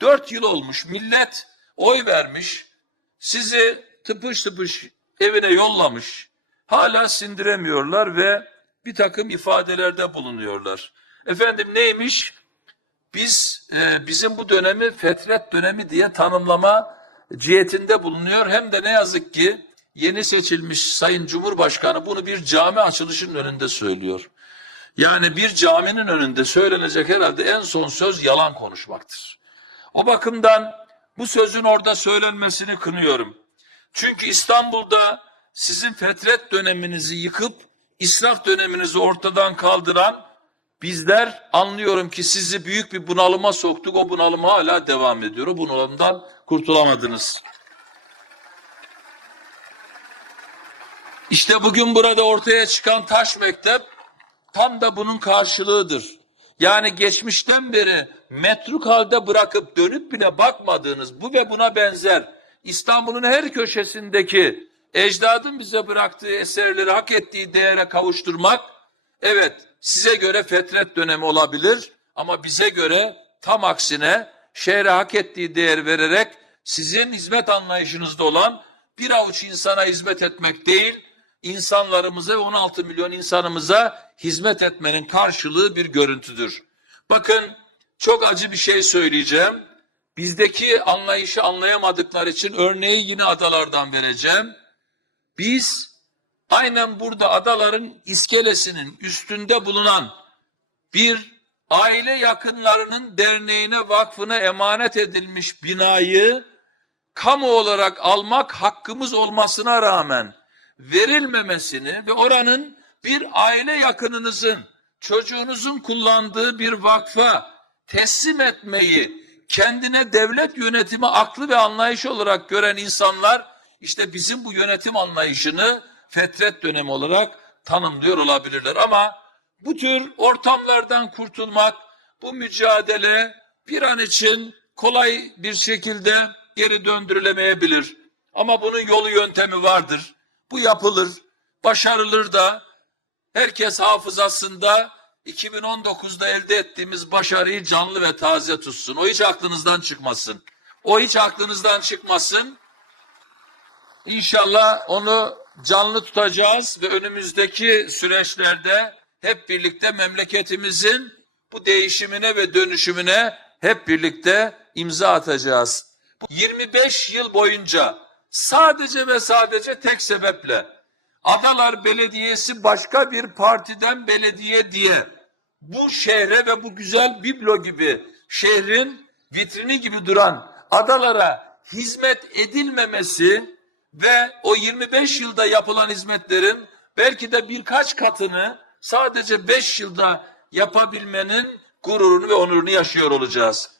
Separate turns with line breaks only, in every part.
Dört yıl olmuş millet oy vermiş. Sizi tıpış tıpış evine yollamış. Hala sindiremiyorlar ve bir takım ifadelerde bulunuyorlar. Efendim neymiş? Biz e, bizim bu dönemi fetret dönemi diye tanımlama cihetinde bulunuyor. Hem de ne yazık ki yeni seçilmiş Sayın Cumhurbaşkanı bunu bir cami açılışının önünde söylüyor. Yani bir caminin önünde söylenecek herhalde en son söz yalan konuşmaktır. O bakımdan bu sözün orada söylenmesini kınıyorum. Çünkü İstanbul'da sizin fetret döneminizi yıkıp israf döneminizi ortadan kaldıran bizler anlıyorum ki sizi büyük bir bunalıma soktuk. O bunalım hala devam ediyor. O bunalımdan kurtulamadınız. İşte bugün burada ortaya çıkan taş mektep tam da bunun karşılığıdır. Yani geçmişten beri metruk halde bırakıp dönüp bile bakmadığınız bu ve buna benzer İstanbul'un her köşesindeki ecdadın bize bıraktığı eserleri hak ettiği değere kavuşturmak evet size göre fetret dönemi olabilir ama bize göre tam aksine şehre hak ettiği değer vererek sizin hizmet anlayışınızda olan bir avuç insana hizmet etmek değil, insanlarımıza ve 16 milyon insanımıza hizmet etmenin karşılığı bir görüntüdür. Bakın çok acı bir şey söyleyeceğim. Bizdeki anlayışı anlayamadıkları için örneği yine adalardan vereceğim. Biz aynen burada adaların iskelesinin üstünde bulunan bir aile yakınlarının derneğine vakfına emanet edilmiş binayı kamu olarak almak hakkımız olmasına rağmen verilmemesini ve oranın bir aile yakınınızın çocuğunuzun kullandığı bir vakfa teslim etmeyi kendine devlet yönetimi aklı ve anlayışı olarak gören insanlar işte bizim bu yönetim anlayışını fetret dönemi olarak tanımlıyor olabilirler ama bu tür ortamlardan kurtulmak, bu mücadele bir an için kolay bir şekilde geri döndürülemeyebilir. Ama bunun yolu yöntemi vardır. Bu yapılır, başarılır da herkes hafızasında 2019'da elde ettiğimiz başarıyı canlı ve taze tutsun. O hiç aklınızdan çıkmasın. O hiç aklınızdan çıkmasın. İnşallah onu canlı tutacağız ve önümüzdeki süreçlerde hep birlikte memleketimizin bu değişimine ve dönüşümüne hep birlikte imza atacağız. Bu 25 yıl boyunca sadece ve sadece tek sebeple Adalar Belediyesi başka bir partiden belediye diye bu şehre ve bu güzel biblo gibi şehrin vitrini gibi duran adalara hizmet edilmemesi ve o 25 yılda yapılan hizmetlerin belki de birkaç katını sadece 5 yılda yapabilmenin gururunu ve onurunu yaşıyor olacağız.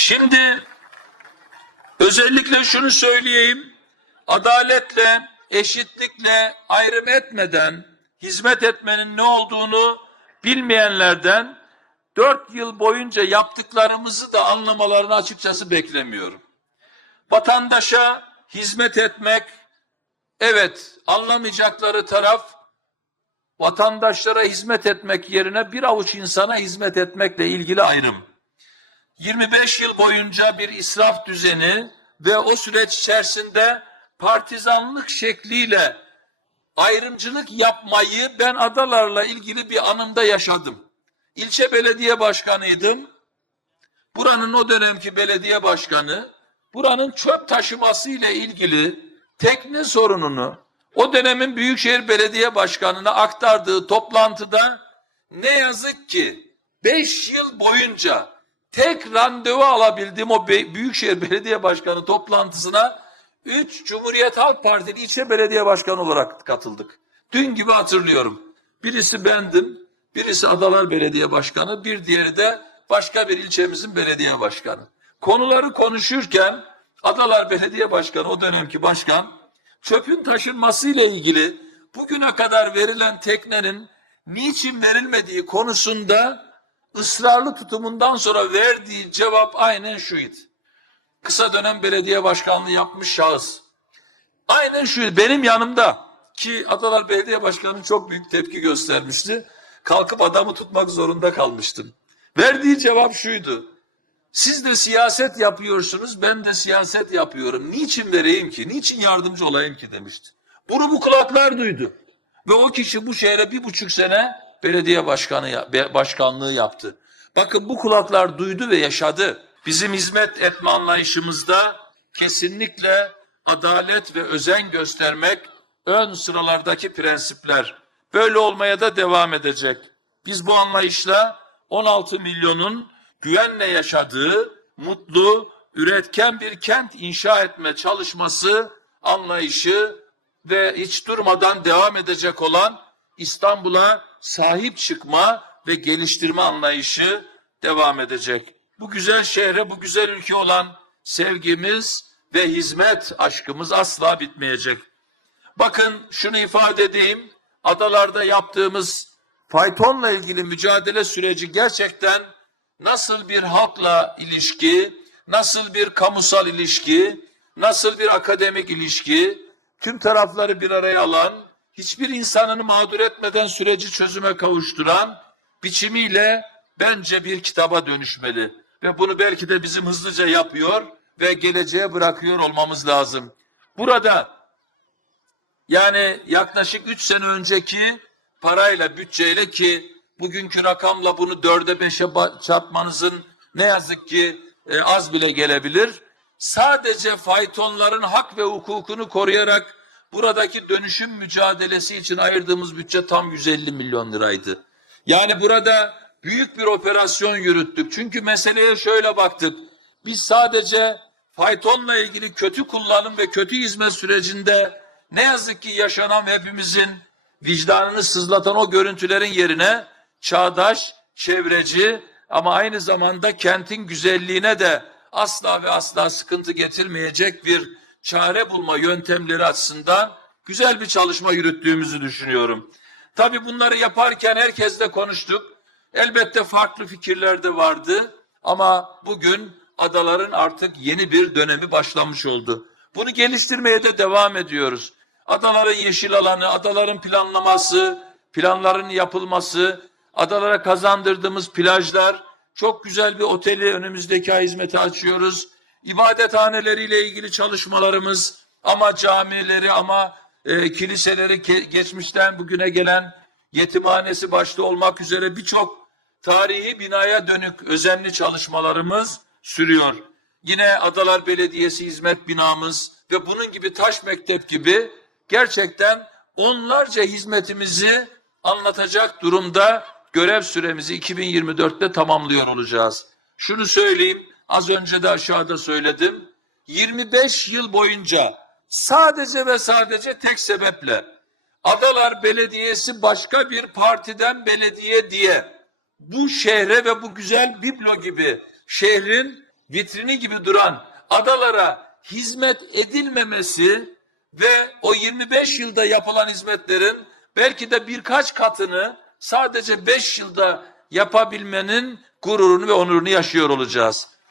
Şimdi özellikle şunu söyleyeyim. Adaletle, eşitlikle ayrım etmeden hizmet etmenin ne olduğunu bilmeyenlerden dört yıl boyunca yaptıklarımızı da anlamalarını açıkçası beklemiyorum. Vatandaşa hizmet etmek, evet anlamayacakları taraf vatandaşlara hizmet etmek yerine bir avuç insana hizmet etmekle ilgili ayrım. 25 yıl boyunca bir israf düzeni ve o süreç içerisinde partizanlık şekliyle ayrımcılık yapmayı ben adalarla ilgili bir anımda yaşadım. İlçe belediye başkanıydım. Buranın o dönemki belediye başkanı buranın çöp taşıması ile ilgili tekne sorununu o dönemin Büyükşehir Belediye Başkanı'na aktardığı toplantıda ne yazık ki 5 yıl boyunca tek randevu alabildiğim o Büyükşehir Belediye Başkanı toplantısına 3 Cumhuriyet Halk Partili ilçe belediye başkanı olarak katıldık. Dün gibi hatırlıyorum. Birisi bendim, birisi Adalar Belediye Başkanı, bir diğeri de başka bir ilçemizin belediye başkanı. Konuları konuşurken Adalar Belediye Başkanı, o dönemki başkan, çöpün taşınması ile ilgili bugüne kadar verilen teknenin niçin verilmediği konusunda ısrarlı tutumundan sonra verdiği cevap aynen şuydu. Kısa dönem belediye başkanlığı yapmış şahıs. Aynen şu benim yanımda ki Adalar Belediye Başkanı çok büyük tepki göstermişti. kalkıp adamı tutmak zorunda kalmıştım. Verdiği cevap şuydu. Siz de siyaset yapıyorsunuz, ben de siyaset yapıyorum. Niçin vereyim ki, niçin yardımcı olayım ki demişti. Bunu bu kulaklar duydu. Ve o kişi bu şehre bir buçuk sene belediye başkanı başkanlığı yaptı. Bakın bu kulaklar duydu ve yaşadı. Bizim hizmet etme anlayışımızda kesinlikle adalet ve özen göstermek ön sıralardaki prensipler. Böyle olmaya da devam edecek. Biz bu anlayışla 16 milyonun güvenle yaşadığı, mutlu, üretken bir kent inşa etme çalışması, anlayışı ve hiç durmadan devam edecek olan İstanbul'a sahip çıkma ve geliştirme anlayışı devam edecek. Bu güzel şehre, bu güzel ülke olan sevgimiz ve hizmet aşkımız asla bitmeyecek. Bakın şunu ifade edeyim. Adalarda yaptığımız faytonla ilgili mücadele süreci gerçekten nasıl bir halkla ilişki, nasıl bir kamusal ilişki, nasıl bir akademik ilişki, tüm tarafları bir araya alan, hiçbir insanını mağdur etmeden süreci çözüme kavuşturan biçimiyle bence bir kitaba dönüşmeli. Ve bunu belki de bizim hızlıca yapıyor ve geleceğe bırakıyor olmamız lazım. Burada yani yaklaşık 3 sene önceki parayla, bütçeyle ki bugünkü rakamla bunu dörde beşe çarpmanızın ne yazık ki e, az bile gelebilir. Sadece faytonların hak ve hukukunu koruyarak buradaki dönüşüm mücadelesi için ayırdığımız bütçe tam 150 milyon liraydı. Yani burada büyük bir operasyon yürüttük. Çünkü meseleye şöyle baktık. Biz sadece faytonla ilgili kötü kullanım ve kötü hizmet sürecinde ne yazık ki yaşanan hepimizin vicdanını sızlatan o görüntülerin yerine çağdaş, çevreci ama aynı zamanda kentin güzelliğine de asla ve asla sıkıntı getirmeyecek bir çare bulma yöntemleri açısından güzel bir çalışma yürüttüğümüzü düşünüyorum. Tabii bunları yaparken herkesle konuştuk. Elbette farklı fikirler de vardı ama bugün adaların artık yeni bir dönemi başlamış oldu. Bunu geliştirmeye de devam ediyoruz. Adaların yeşil alanı, adaların planlaması, planların yapılması, adalara kazandırdığımız plajlar, çok güzel bir oteli önümüzdeki ay hizmete açıyoruz. İbadethaneleriyle ilgili çalışmalarımız ama camileri ama e, kiliseleri ke- geçmişten bugüne gelen yetimhanesi başta olmak üzere birçok tarihi binaya dönük özenli çalışmalarımız sürüyor. Yine Adalar Belediyesi hizmet binamız ve bunun gibi Taş Mektep gibi gerçekten onlarca hizmetimizi anlatacak durumda görev süremizi 2024'te tamamlıyor olacağız. Şunu söyleyeyim, az önce de aşağıda söyledim. 25 yıl boyunca sadece ve sadece tek sebeple Adalar Belediyesi başka bir partiden belediye diye bu şehre ve bu güzel biblo gibi şehrin vitrini gibi duran adalara hizmet edilmemesi ve o 25 yılda yapılan hizmetlerin belki de birkaç katını sadece 5 yılda yapabilmenin gururunu ve onurunu yaşıyor olacağız.